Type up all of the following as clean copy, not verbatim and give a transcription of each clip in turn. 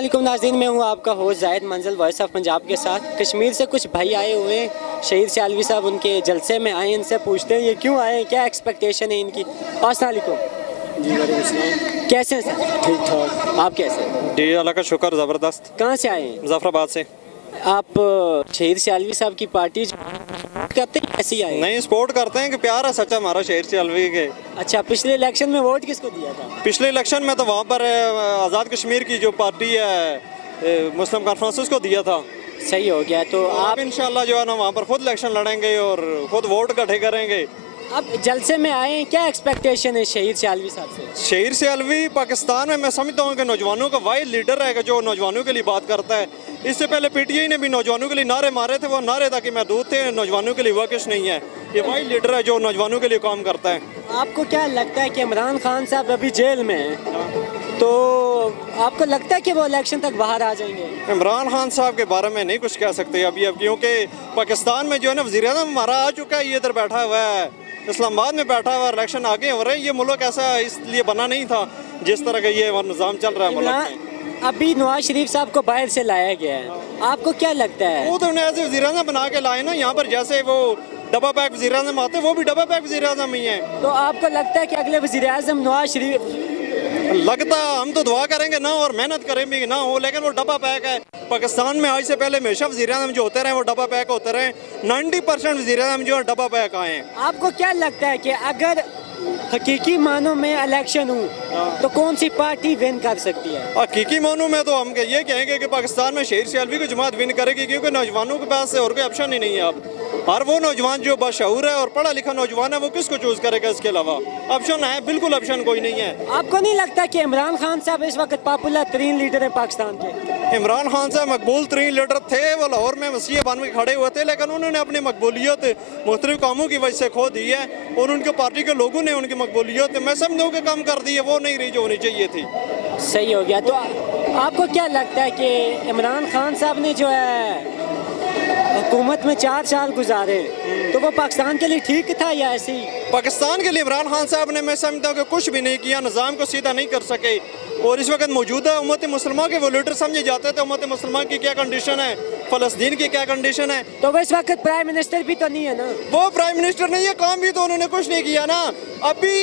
वालेकुम नाज़रीन, मैं हूँ आपका होस्ट जाहिद मंजिल वॉइस ऑफ पंजाब के साथ। कश्मीर से कुछ भाई आए हुए हैं, शहीद सियालवी साहब उनके जलसे में आए, इनसे पूछते हैं ये क्यों आए हैं, क्या एक्सपेक्टेशन है इनकी। अस्सलाम वालेकुम। जी वालेकुम सलाम। कैसे हैं सर? ठीक ठाक। आप कैसे हैं? जी अल्लाह का शुक्र, ज़बरदस्त। कहाँ से आए हैं? मुजफ्फराबाद से। आप शहीद सियालवी साहब की पार्टी करते हैं, कैसे ही आए? नहीं, सपोर्ट करते हैं कि प्यार है सच्चा हमारा शहीद सियालवी के। अच्छा, पिछले इलेक्शन में वोट किसको दिया था? पिछले इलेक्शन में तो वहाँ पर आज़ाद कश्मीर की जो पार्टी है मुस्लिम कॉन्फ्रेंस, उसको दिया था। सही हो गया। तो आप इंशाल्लाह जो है ना वहाँ पर खुद इलेक्शन लड़ेंगे और खुद वोट इकट्ठे करेंगे। अब जलसे में आए हैं, क्या एक्सपेक्टेशन है शहीद सियालवी साहब से? शहीद सियालवी पाकिस्तान में मैं समझता हूँ कि नौजवानों का वाहिद लीडर है जो नौजवानों के लिए बात करता है। इससे पहले पीटीआई ने भी नौजवानों के लिए नारे मारे थे, वो नारे ताकि महदूद थे, नौजवानों के लिए वर्किश नहीं है। ये वाहिद लीडर है जो नौजवानों के लिए काम करता है। आपको क्या लगता है कि इमरान खान साहब अभी जेल में हैं, तो आपको लगता है कि वो इलेक्शन तक बाहर आ जाएंगे? इमरान खान साहब के बारे में नहीं कुछ कह सकते अभी, क्योंकि पाकिस्तान में जो है ना वज़ीर-ए-आज़म हमारा आ चुका है, ये इधर बैठा हुआ है, इस्लामाबाद में बैठा हुआ, इलेक्शन आगे हो रहे हैं। ये मुल्क ऐसा इसलिए बना नहीं था जिस तरह का ये निज़ाम चल रहा है मुल्क में। अभी नवाज शरीफ साहब को बाहर से लाया गया है, आपको क्या लगता है? वो तो उन्हें ऐसे वज़ीर-ए-आज़म बना के लाए ना, यहाँ पर जैसे वो डब्बा पैक वज़ीर-ए-आज़म आते, वो भी डब्बा पैक वज़ीर-ए-आज़म ही है। तो आपको लगता है कि अगले वज़ीर-ए-आज़म नवाज शरीफ? लगता, हम तो दुआ करेंगे ना और मेहनत करें भी ना हो, लेकिन वो डब्बा पैक है। पाकिस्तान में आज से पहले हमेशा वज़ीर-ए-आज़म जो होते रहे वो डब्बा पैक होते रहे। 90% वज़ीर-ए-आज़म जो है डब्बा पैक आए हैं। आपको क्या लगता है कि अगर हकीकी मानों में इलेक्शन हो तो कौन सी पार्टी विन कर सकती है? हकीकी मानों में तो हम ये कहेंगे कि पाकिस्तान में शहीद सियालवी की जमात विन करेगी, क्योंकि नौजवानों के पास और कोई ऑप्शन ही नहीं है। अब हर वो नौजवान जो बाशऊर है और पढ़ा लिखा नौजवान है, वो किसको चूज करेगा? इसके अलावा ऑप्शन है, बिल्कुल ऑप्शन कोई नहीं है। आपको नहीं लगता कि इमरान खान साहब इस वक्त पॉपुलर तरीन लीडर है पाकिस्तान के? इमरान खान साहब मकबूल तरीन लीडर थे, वो लाहौर में वसीय बन के खड़े हुए थे, लेकिन उन्होंने अपनी मकबूलियत मुख्तलिफ कामों की वजह से खो दी है और उनके पार्टी के लोगों ने उनकी मकबूलियत मैं समझूँ कि कम कर दी है, वो नहीं रही जो होनी चाहिए थी। सही हो गया। तो आपको क्या लगता है कि इमरान खान साहब ने जो है हुकूमत में 4 साल गुजारे, तो वो पाकिस्तान के लिए ठीक था या ऐसे ही? पाकिस्तान के लिए इमरान खान साहब ने मैं समझता हूँ कि कुछ भी नहीं किया, निज़ाम को सीधा नहीं कर सके। और इस वक्त मौजूदा उम्मत मुसलमान के वो लीडर समझे जाते थे। उम्मत मुसलमान की क्या कंडीशन है, फ़लस्तीन की क्या कंडीशन है, तो वो इस वक्त प्राइम मिनिस्टर भी तो नहीं है ना? वो प्राइम मिनिस्टर नहीं है, काम भी तो उन्होंने कुछ नहीं किया ना। अभी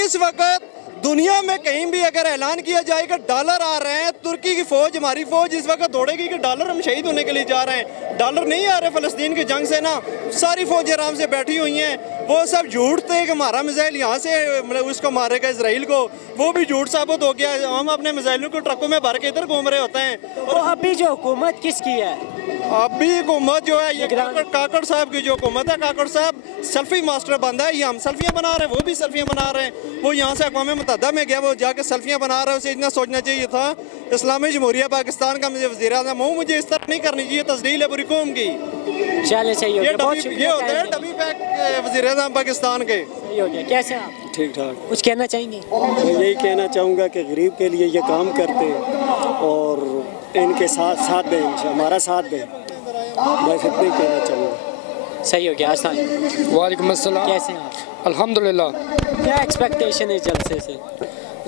इस वक्त दुनिया में कहीं भी अगर ऐलान किया जाएगा डॉलर आ रहे हैं, तुर्की की फौज, हमारी फौज इस वक्त दौड़ेगी कि डॉलर हम शहीद होने के लिए जा रहे हैं। डॉलर नहीं आ रहे फ़लस्तीन की जंग से ना, सारी फौजें आराम से बैठी हुई हैं। वो सब झूठ थे कि हमारा मिसाइल यहाँ से उसको मारेगा इसराइल को, वो भी झूठ साबित हो गया। हम अपने मिसाइलों को ट्रकों में भर के इधर घूम रहे होते हैं। तो अभी जो हुकूमत किसकी है? अभी हुकूमत जो है ये काकड़ साहब की जो हुकूमत है, काकड़ साहब सेल्फी मास्टर बंदा है। ये हम सेल्फियाँ बना रहे हैं, वो भी सेल्फियाँ बना रहे हैं। वो यहाँ से अक़वाम मुत्तहिदा में गया, वो जाके सेल्फियाँ बना रहा है। उसे इतना सोचना चाहिए था इस्लामी जमहूरिया पाकिस्तान का मुझे वज़ीर-ए-आज़म हूँ, मुझे इस तरह नहीं करनी चाहिए तस्लील है बुरी कौम की। चले, सही हो गया। ये होता है डबी पैक वज़ीर-ए-आज़म पाकिस्तान के। सही हो गया। कैसे आप? ठीक ठाक। कुछ कहना चाहेंगे? मैं यही कहना चाहूँगा कि गरीब के लिए ये काम करते हैं और इनके साथ दें, हमारा साथ दें, बस इतना ही कहना चाहूँगा। सही हो गया। अस्सलाम वालेकुम अस्सलाम। कैसे हैं आप? अल्हम्दुलिल्लाह। क्या एक्सपेक्टेशन है जलसे से?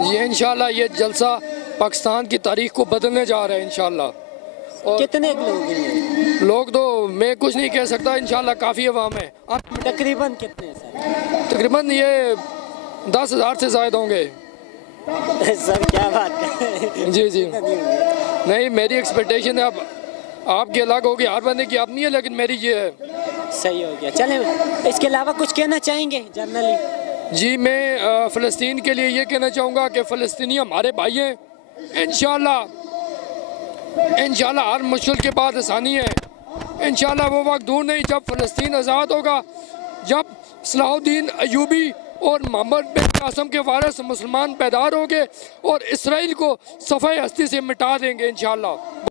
ये इंशाल्लाह ये जलसा पाकिस्तान की तारीख को बदलने जा रहा है इंशाल्लाह। और कितने लोग हैं? लोग तो मैं कुछ नहीं कह सकता, इंशाल्लाह काफ़ी अवाम है। तकरीबन कितने सर? तकरीबन ये 10,000 से ज़ायद होंगे। सर क्या बात है? जी जी नहीं, मेरी एक्सपेक्टेशन है, अब आपकी अलग होगी, हर बंदे की अपनी है, लेकिन मेरी ये है। सही हो गया। चले, इसके अलावा कुछ कहना चाहेंगे जनरली? जी मैं फ़लस्तीन के लिए ये कहना चाहूँगा कि फ़लस्तीनी हमारे भाई हैं। इंशाल्लाह हर मुश्किल के बाद आसानी है। इंशाल्लाह वो वक्त दूर नहीं जब फ़लस्तीन आज़ाद होगा, जब सलाहुद्दीन अयूबी और मोहम्मद बिन कासिम के वारिस मुसलमान पैदार होंगे और इसराइल को सफ़े हस्ती से मिटा देंगे इंशाल्लाह।